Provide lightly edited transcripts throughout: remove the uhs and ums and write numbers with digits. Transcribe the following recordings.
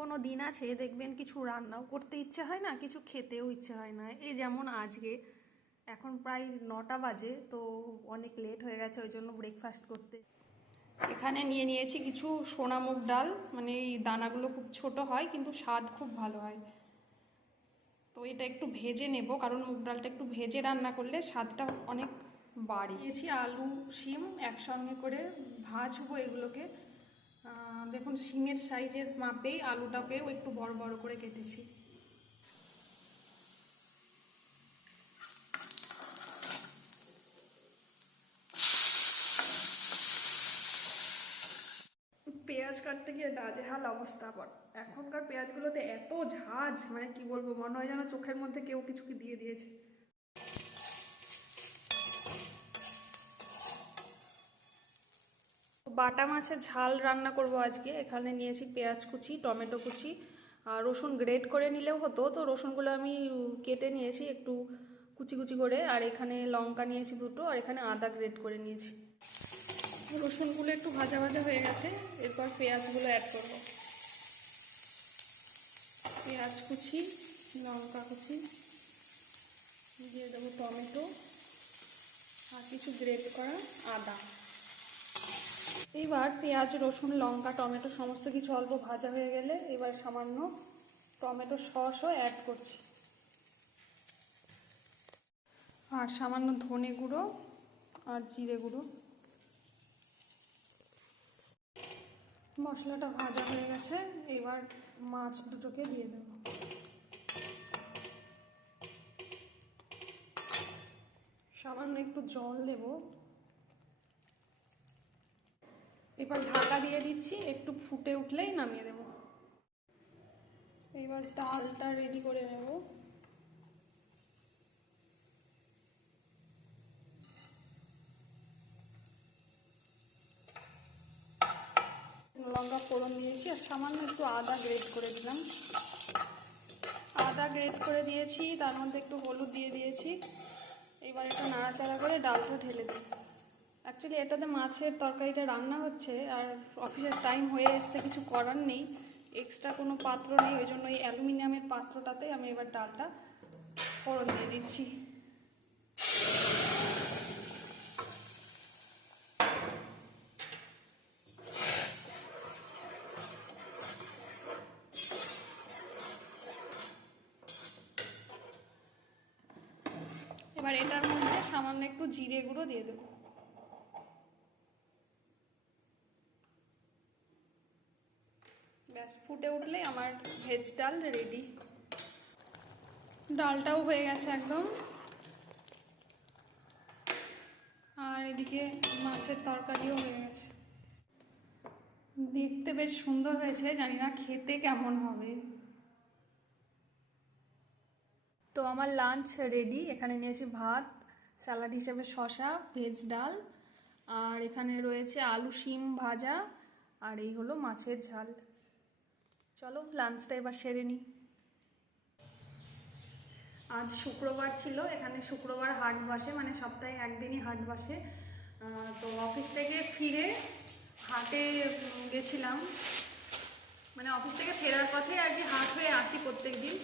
কোনো দিন আছে দেখবেন কিছু রান্নাও করতে ইচ্ছে হয় না, কিছু খেতেও ইচ্ছে হয় না। এই যেমন আজকে এখন প্রায় 9টা বাজে, তো অনেক লেট হয়ে গেছে, ওই জন্য ব্রেকফাস্ট করতে এখানে নিয়ে নিয়েছি কিছু সোনা মুগ ডাল। মানে এই দানাগুলো খুব ছোট হয় কিন্তু স্বাদ খুব ভালো হয়। তো এটা একটু ভেজে নেব, কারণ মুগ ডালটা একটু ভেজে রান্না করলে স্বাদটা অনেক বাড়ে। নিয়েছি আলু শিম একসঙ্গে করে ভাজবো এগুলোকে। দেখুন শিমের সাইজের মাপেই আলুটাকেও একটু বড় বড় করে কেটেছি। পেঁয়াজ কাটতে গিয়ে নাজেহাল অবস্থা। পর এখনকার পেঁয়াজগুলোতে এত ঝাঁঝ, মানে কি বলবো, মনে হয় যেন চোখের মধ্যে কেউ কিছু কি দিয়ে দিয়েছে। বাটা মাছের ঝাল রান্না করব আজকে। এখানে নিয়েছি পেঁয়াজ কুচি, টমেটো কুচি, আর রসুন গ্রেট করে নিলেও হতো, তো রসুনগুলো আমি কেটে নিয়েছি একটু কুচি কুচি করে। আর এখানে লঙ্কা নিয়েছি দুটো, আর এখানে আদা গ্রেট করে নিয়েছি। রসুনগুলো একটু ভাজা ভাজা হয়ে গেছে, এরপর পেঁয়াজগুলো অ্যাড করব। পেঁয়াজ কুচি, লঙ্কা কুচি, দিয়ে দেবো টমেটো, আর কিছু গ্রেট করা আদা। এবার পেঁয়াজ রসুন লঙ্কা টমেটো সমস্ত কিছু অল্প ভাজা হয়ে গেলে এবার সামান্য টমেটো সসও অ্যাড করছি, আর সামান্য ধনে গুঁড়ো আর জিরে গুঁড়ো। মশলাটা ভাজা হয়ে গেছে, এবার মাছ দুটোকে দিয়ে দেব। সামান্য একটু জল দেব, এবার ঢাকা দিয়ে দিচ্ছি, একটু ফুটে উঠলেই নামিয়ে দেব। এবার ডালটা রেডি করে নেব। লঙ্কা ফোড়ন দিয়েছি, আর সামান্য একটু আদা গ্রেট করে দিলাম। আদা গ্রেট করে দিয়েছি, তার মধ্যে একটু হলুদ দিয়ে দিয়েছি। এবার এটা নাড়াচাড়া করে ডালটা ঢেলে দিই। অ্যাকচুয়ালি এটাতে মাছের তরকারিটা রান্না হচ্ছে, আর অফিসের টাইম হয়ে এসছে, কিছু করার নেই, এক্সট্রা কোনো পাত্র নেই, ওই জন্য এই অ্যালুমিনিয়ামের পাত্রটাতে আমি এবার ডালটা ফোড়ন দিয়ে দিচ্ছি। এবার এটার মধ্যে সামান্য একটু জিরে গুঁড়ো দিয়ে দেবো। ব্যাস, ফুটে উঠলে আমার ভেজ ডাল রেডি। ডালটাও হয়ে গেছে একদম, আর এদিকে মাছের তরকারিও হয়ে গেছে। দেখতে বেশ সুন্দর হয়েছে, জানি না খেতে কেমন হবে। তো আমার লাঞ্চ রেডি। এখানে নিয়েছি ভাত, স্যালাড হিসেবে শসা, ভেজ ডাল, আর এখানে রয়েছে আলু শিম ভাজা, আর এই হলো মাছের ঝাল। চলো লাঞ্চটা এবার সেরে নিই। আজ শুক্রবার ছিল, এখানে শুক্রবার হাট বসে, মানে সপ্তাহে একদিনই হাট বসে। তো অফিস থেকে ফিরে হাটে গেছিলাম, মানে অফিস থেকে ফেরার পথে আর কি হাট হয়ে আসি প্রত্যেক দিন।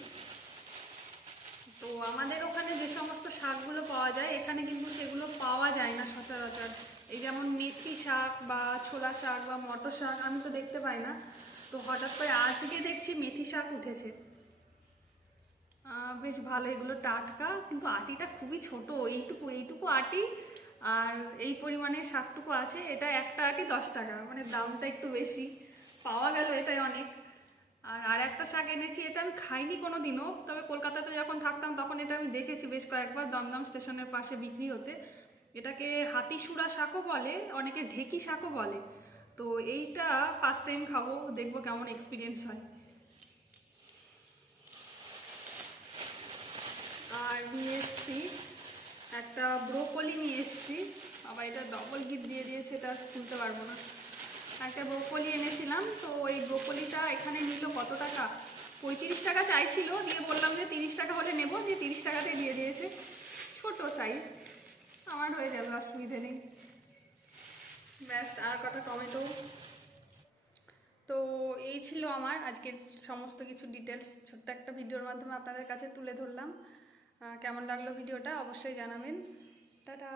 তো আমাদের ওখানে যে সমস্ত শাকগুলো পাওয়া যায় এখানে কিন্তু সেগুলো পাওয়া যায় না সচরাচর। এই যেমন মেথি শাক বা ছোলা শাক বা মটর শাক আমি তো দেখতে পাই না। তো হঠাৎ করে আজকে দেখছি মেথি শাক উঠেছে, বেশ ভালো, এগুলো টাটকা, কিন্তু আটিটা খুবই ছোট, এইটুকু এইটুকু আটি, আর এই পরিমাণে শাকটুকু আছে। এটা একটা আটি 10 টাকা, মানে দামটা একটু বেশি, পাওয়া গেল এটাই অনেক। আর একটা শাক এনেছি, এটা আমি খাইনি কোনো দিনও, তবে কলকাতাতে যখন থাকতাম তখন এটা আমি দেখেছি বেশ কয়েকবার দমদম স্টেশনের পাশে বিক্রি হতে। এটাকে হাতিসুরা শাকও বলে, অনেকে ঢেকি শাকও বলে। তো এইটা ফার্স্ট টাইম খাবো, দেখবো কেমন এক্সপিরিয়েন্স হয়। আর নিয়ে এসছি একটা ব্রোকলি নিয়ে এসছি, আবার এটা ডবল গিট দিয়ে দিয়েছে, এটা খুলতে পারবো না। একটা ব্রোকলি এনেছিলাম, তো এই ব্রোকলিটা এখানে নিল কত টাকা, 35 টাকা চাইছিল, দিয়ে বললাম যে 30 টাকা হলে নেবো, দিয়ে 30 টাকাতে দিয়ে দিয়েছে। ছোট সাইজ, আমার হয়ে যাবে, অসুবিধে নেই। ব্যাস, আর কটা টমেটো, তো এই ছিল আমার আজকের সমস্ত কিছু ডিটেলস, ছোট্ট একটা ভিডিওর মাধ্যমে আপনাদের কাছে তুলে ধরলাম। কেমন লাগলো ভিডিওটা অবশ্যই জানাবেন। টাটা।